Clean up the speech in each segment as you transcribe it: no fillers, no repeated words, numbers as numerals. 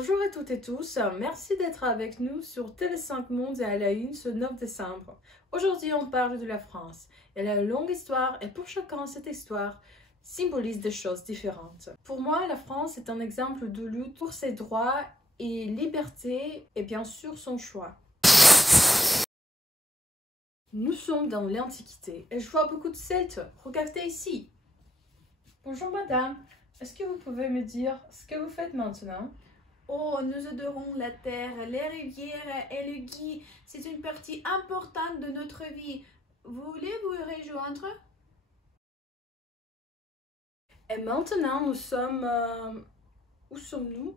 Bonjour à toutes et tous, merci d'être avec nous sur TV5 Monde et à la Une ce 9 décembre. Aujourd'hui on parle de la France. Elle a une longue histoire et pour chacun cette histoire symbolise des choses différentes. Pour moi, la France est un exemple de lutte pour ses droits et libertés et bien sûr son choix. Nous sommes dans l'Antiquité et je vois beaucoup de Celtes. Regardez ici. Bonjour madame, est-ce que vous pouvez me dire ce que vous faites maintenant? Oh, nous adorons la terre, les rivières et le gui. C'est une partie importante de notre vie. Voulez vous rejoindre? Et maintenant, nous sommes... où sommes-nous?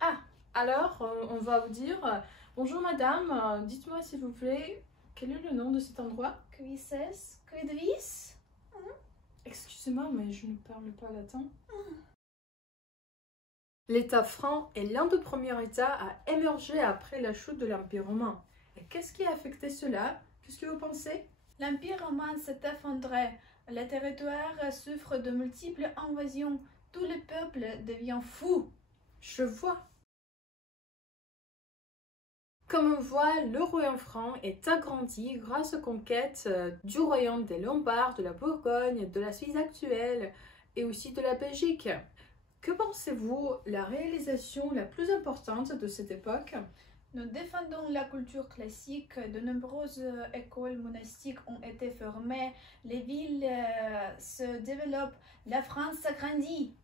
Ah, alors, on va vous dire... bonjour madame, dites-moi s'il vous plaît, quel est le nom de cet endroit? Cuisses? Cuidvis? Excusez-moi, mais je ne parle pas latin. L'État franc est l'un des premiers États à émerger après la chute de l'Empire romain. Et qu'est-ce qui a affecté cela? Qu'est-ce que vous pensez? L'Empire romain s'est effondré. Le territoire souffre de multiples invasions. Tout le peuple devient fou. Je vois. Comme on voit, le royaume franc est agrandi grâce aux conquêtes du royaume des Lombards, de la Bourgogne, de la Suisse actuelle et aussi de la Belgique. Que pensez-vous la réalisation la plus importante de cette époque? Nous défendons la culture classique. De nombreuses écoles monastiques ont été fermées. Les villes se développent. La France s'agrandit.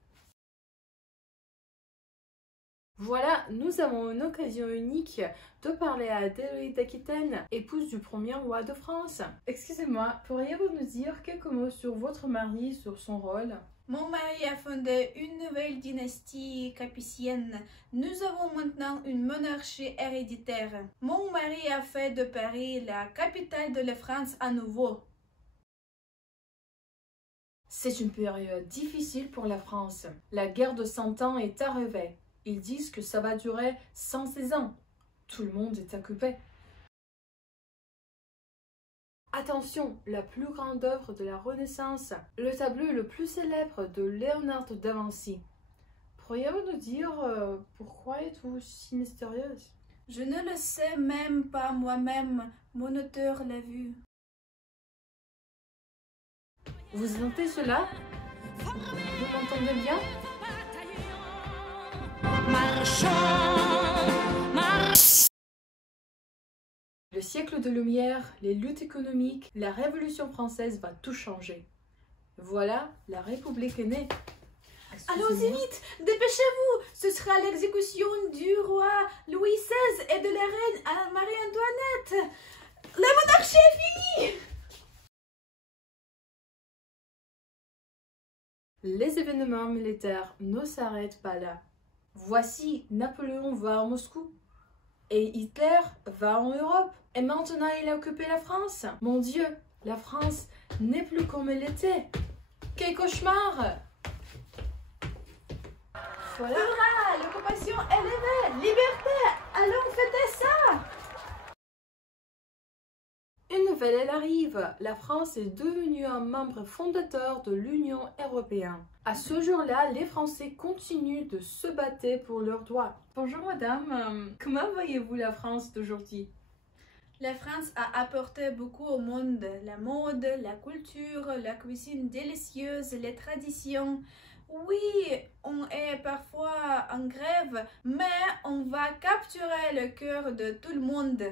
Voilà, nous avons une occasion unique de parler à Adélaïde d'Aquitaine, épouse du premier roi de France. Excusez-moi, pourriez-vous nous dire quelques mots sur votre mari, sur son rôle? Mon mari a fondé une nouvelle dynastie capétienne. Nous avons maintenant une monarchie héréditaire. Mon mari a fait de Paris la capitale de la France à nouveau. C'est une période difficile pour la France. La guerre de 100 ans est arrivée. Ils disent que ça va durer 116 ans. Tout le monde est occupé. Attention, la plus grande œuvre de la Renaissance, le tableau le plus célèbre de Léonard da Vinci. Pourriez-vous nous dire pourquoi êtes-vous si mystérieuse? Je ne le sais même pas moi-même. Mon auteur l'a vu. Vous entendez cela? Vous m'entendez bien? Le siècle de Lumière, les luttes économiques, la Révolution française va tout changer. Voilà, la République est née. Allons-y vite, dépêchez-vous. Ce sera l'exécution du roi Louis XVI et de la reine Marie-Antoinette. La monarchie est finie. Les événements militaires ne s'arrêtent pas là. Voici, Napoléon va à Moscou. Et Hitler va en Europe. Et maintenant, il a occupé la France. Mon Dieu, la France n'est plus comme elle était. Quel cauchemar! Voilà. Hurrah, l'occupation est levée. Liberté, allons fêter ça. Une nouvelle, elle arrive. La France est devenue un membre fondateur de l'Union européenne. À ce jour-là, les Français continuent de se battre pour leurs droits. Bonjour madame, comment voyez-vous la France d'aujourd'hui? La France a apporté beaucoup au monde. La mode, la culture, la cuisine délicieuse, les traditions. Oui, on est parfois en grève, mais on va capturer le cœur de tout le monde.